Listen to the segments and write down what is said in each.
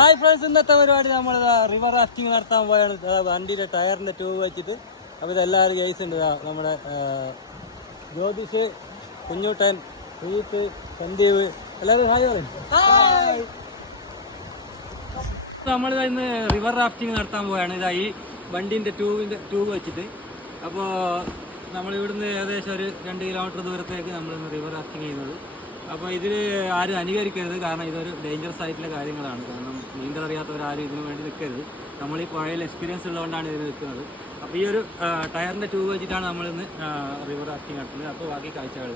Hi friends ഇന്നത്തെ പരിപാടി നമ്മൾ റിവർ റാഫ്റ്റിംഗ് നടത്താൻ പോയാണ്. വണ്ടിയുടെ ടയറിന്റെ ട്യൂബ് വെച്ചിട്ട്. അപ്പോൾ ഇതെല്ലാവരും ജയിച്ചുണ്ട് നമ്മുടെ ജ്യോതിഷ് കുഞ്ഞുട്ടൻ പ്രീത്ത് സന്ദീപ്. എല്ലാവരും ഹായ് പറയും. നമ്മൾ ഇന്ന് റിവർ റാഫ്റ്റിംഗ് നടത്താൻ പോവുകയാണ് ഇതാ ഈ വണ്ടീന്റെ ട്യൂബിന്റെ ട്യൂബ് വെച്ചിട്ട്. അപ്പോൾ നമ്മൾ ഇവിടുന്ന് ഏകദേശം ഒരു രണ്ട് കിലോമീറ്റർ ദൂരത്തേക്ക് നമ്മൾ ഇന്ന് റിവർ റാഫ്റ്റിംഗ് ചെയ്യുന്നത്. അപ്പോൾ ഇതിൽ ആരും അനുകരിക്കരുത് കാരണം ഇതൊരു ഡേഞ്ചറസ് ആയിട്ടുള്ള കാര്യങ്ങളാണ് കാരണം നീന്തൽ അറിയാത്തവരാരും ഇതിനു വേണ്ടി നിൽക്കരുത് നമ്മൾ ഈ പുഴയിൽ എക്സ്പീരിയൻസ് ഉള്ളതുകൊണ്ടാണ് ഇതിന് നിൽക്കുന്നത് അപ്പോൾ ഈ ഒരു ടയറിന്റെ ട്യൂബ് വെച്ചിട്ടാണ് നമ്മളിന്ന് റിവർ റാഫ്റ്റിംഗ് നടത്തുന്നത് അപ്പോൾ ബാക്കി കാഴ്ചകൾ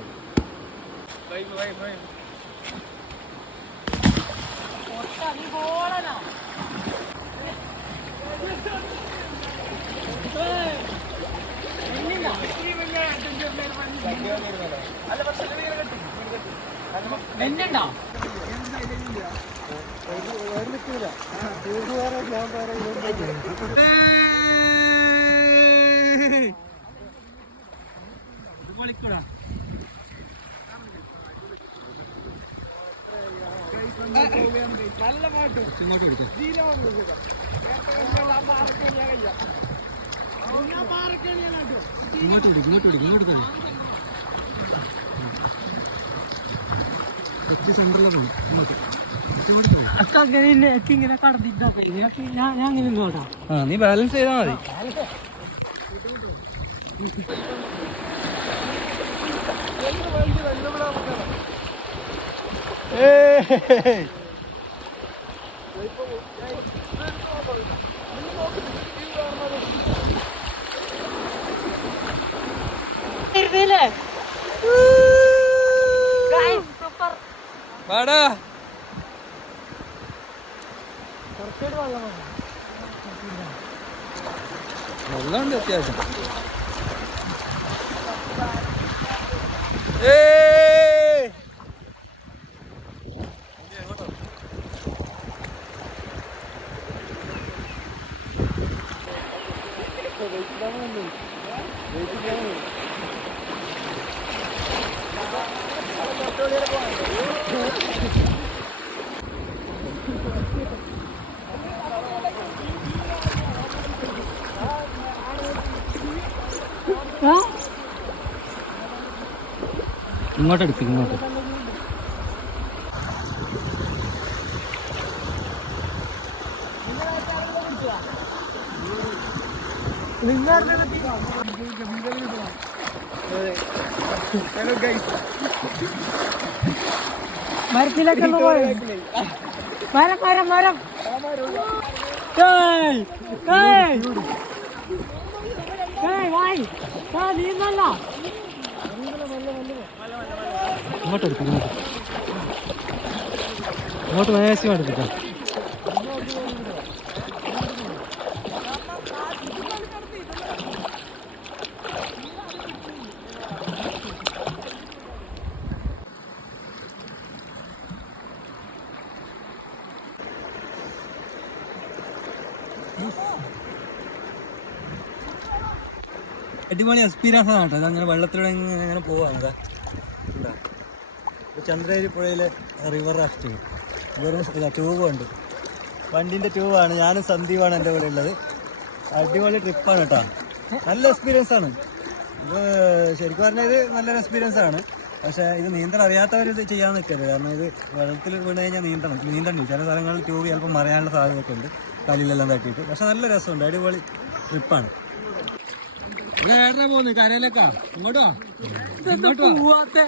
ഇങ്ങോട്ട് പിടിക്കാം ഇങ്ങോട്ട് ഇങ്ങോട്ട് പിടിക്കും ഇങ്ങോട്ട് ഇങ്ങോട്ട് ഇങ്ങോട്ട് കളി. ഇങ്ങനെ കടന്നിട്ടാ ഞാൻ ഞാൻ അങ്ങനെ നോട്ടാ ആ നീ ബാലൻസ് ചെയ്താൽ മതി. സൂപ്പർ വാടാ കുറച്ചുകൂടി വെള്ളം വെള്ളമുണ്ട് അത്യാവശ്യം ഏയ്! ഇങ്ങോട്ട് എടുക്കും ഇങ്ങോട്ട്. മരത്തിലേക്ക് പോയി. മരം മരം ഇങ്ങോട്ട് എടുക്കാം ഇങ്ങോട്ട് ഇങ്ങോട്ട് മേശം എടുക്കാം. അടിപൊളി എക്സ്പീരിയൻസ് ആണ് കേട്ടോ. അങ്ങനെ വെള്ളത്തിലൂടെ ഇങ്ങനെ പോവാം. ഇതാ. ചന്ദ്രഗിരി പുഴയിലെ റിവർ റാഫ്റ്റിംഗ് വെറും ട്യൂബുണ്ട് വണ്ടിന്റെ ട്യൂബാണ് ഞാനും സന്ദീപാണ് എന്റെ കൂടെ ഉള്ളത്. അടിപൊളി ട്രിപ്പാണ് കേട്ടോ. നല്ല എക്സ്പീരിയൻസ് ആണ്. ഇത് ശരിക്കും പറഞ്ഞാൽ ഇത് നല്ലൊരു എക്സ്പീരിയൻസ് ആണ്. പക്ഷേ ഇത് നീന്തൽ അറിയാത്തവർ ഇത് ചെയ്യാൻ നിൽക്കരുത് കാരണം ഇത് വെള്ളത്തിൽ വീണ് കഴിഞ്ഞാൽ നീന്തണം. നീന്തണ്ടു. ചില സ്ഥലങ്ങളിൽ ട്യൂബ് ചിലപ്പോൾ മറയാനുള്ള സാധ്യതയൊക്കെ ഉണ്ട്. കല്ലിലെല്ലാം തട്ടിയിട്ട്. പക്ഷെ നല്ല രസമുണ്ട്. അടിപൊളി ട്രിപ്പാണ് ഇവിടെ പോന്ന് കരയിലേക്കാ ഇങ്ങോട്ടോ ഇങ്ങോട്ട് പോവാത്ത.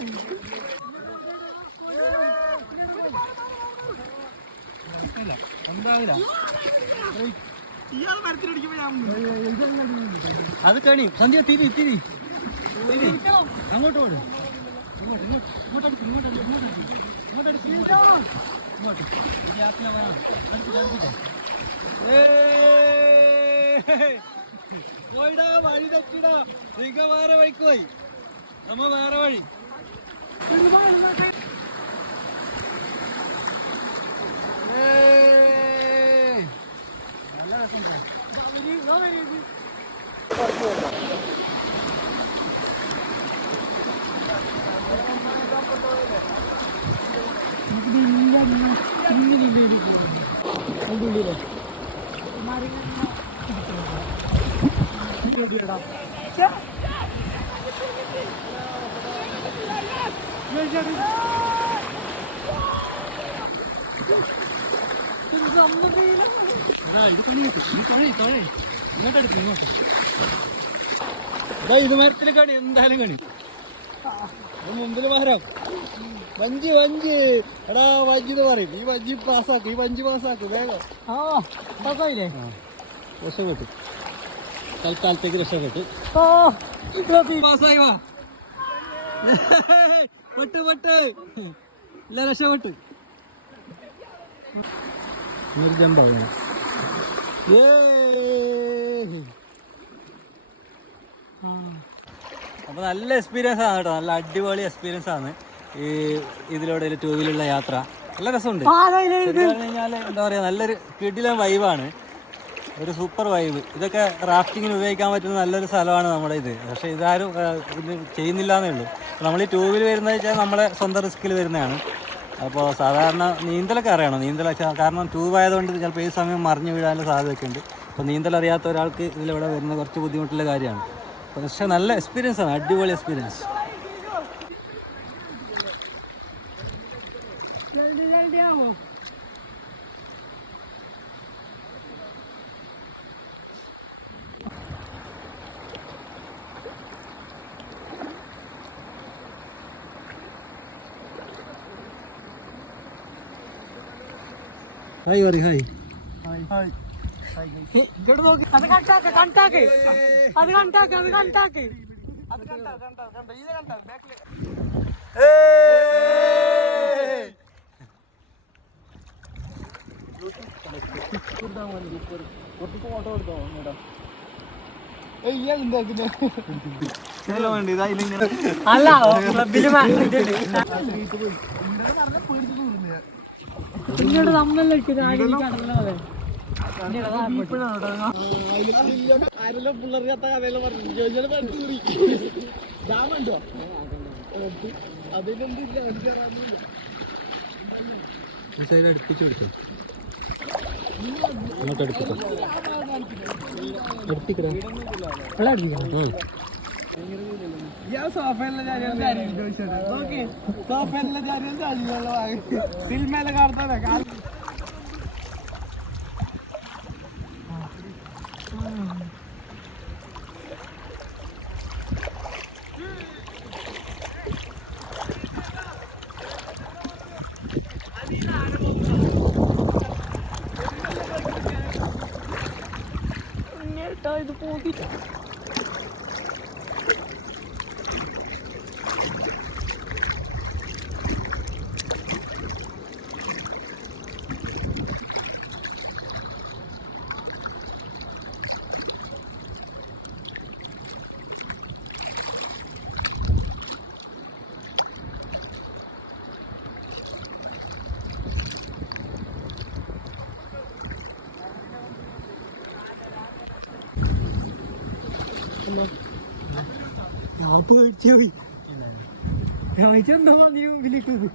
അത് കണി സന്ധ്യ തിരി തിരി. തിരി. അങ്ങോട്ട് ഓട്. ഇങ്ങോട്ട് ഇങ്ങോട്ട് ഇങ്ങോട്ട് ഇങ്ങോട്ട് ഇങ്ങോട്ട് ഇങ്ങോട്ട് ഇങ്ങോട്ട് ഇങ്ങോട്ട്. ഈ പോയിടാ വഴി തെറ്റിടാ. നിങ്ങ വേറെ വഴിക്ക് പോയി. നമ്മ വേറെ വഴി. നല്ല രസം അതിന്റെ ഉള്ളിലോ ഇത് മരത്തിൽ കണി എന്തായാലും കണി. മുമ്പിൽ മരം വഞ്ചി വഞ്ചി. എടാ വഞ്ചി എന്ന് പറയും. ഈ വഞ്ചി പാസ്സാക്കും ഈ വഞ്ചി പാസ്സാക്കും വേഗം. ആ കുഴപ്പമില്ലേ രക്ഷപ്പെട്ടു തൽക്കാലത്തേക്ക് രക്ഷപ്പെട്ടു. പെട്ട് പെട്ട്. ഇല്ല രക്ഷപ്പെട്ടു. ഒരു ജമ്പാവും അപ്പോൾ നല്ല എക്സ്പീരിയൻസ് ആണ് കേട്ടോ. നല്ല അടിപൊളി എക്സ്പീരിയൻസ് ആണ് ഈ ഇതിലൂടെ ടൂ വീലുള്ള യാത്ര. നല്ല രസമുണ്ട്. കഴിഞ്ഞാൽ എന്താ പറയുക നല്ലൊരു കിടിലൻ വൈബാണ് ഒരു സൂപ്പർ വൈബ്. ഇതൊക്കെ റാഫ്റ്റിങ്ങിന് ഉപയോഗിക്കാൻ പറ്റുന്ന നല്ലൊരു സ്ഥലമാണ് നമ്മുടെ ഇത്. പക്ഷേ ഇതാരും ഇത് ചെയ്യുന്നില്ല എന്നേ ഉള്ളൂ. നമ്മൾ ഈ ട്യൂബിൽ വരുന്നത് വെച്ചാൽ നമ്മളെ സ്വന്തം റിസ്കിൽ വരുന്നതാണ്. അപ്പോൾ സാധാരണ നീന്തലൊക്കെ അറിയണം? നീന്തൽ കാരണം ട്യൂബ് ആയതുകൊണ്ട് ചിലപ്പോൾ ഈ സമയം മറിഞ്ഞു വീഴാനുള്ള സാധ്യതയൊക്കെ ഉണ്ട്. അപ്പോൾ നീന്തൽ അറിയാത്ത ഒരാൾക്ക് ഇതിലിവിടെ വരുന്ന കുറച്ച് ബുദ്ധിമുട്ടുള്ള കാര്യമാണ്. പക്ഷേ നല്ല എക്സ്പീരിയൻസ് ആണ്. അടിപൊളി എക്സ്പീരിയൻസ് ജൽദി ജൽദി ആവോ? ഹായ് ഹായ് ഹായ് ഇങ്ങോട്ട് നോക്ക് അത് കണ്ടാക്ക് കണ്ടാക്ക് അത് കണ്ടാക്ക് അത്. കണ്ടാക്ക് അല്ല ക്ലബിൽ ഇങ്ങോട്ട് നമ്മളല്ല ഇട്ടത് ആടി കടലോ അതെ സൈഡ് അടുപ്പിച്ച് കൊടുക്കും അങ്ങോട്ട് വെള്ളം ഞാൻ സോഫയിലെ സോഫയിലെ സിനിമയിലെ കാലം ഇത് പോകില്ല ഞാൻ പേടിച്ചു പോയി ചോദിച്ചെന്തോ നീ മുമ്പിലിട്ടത്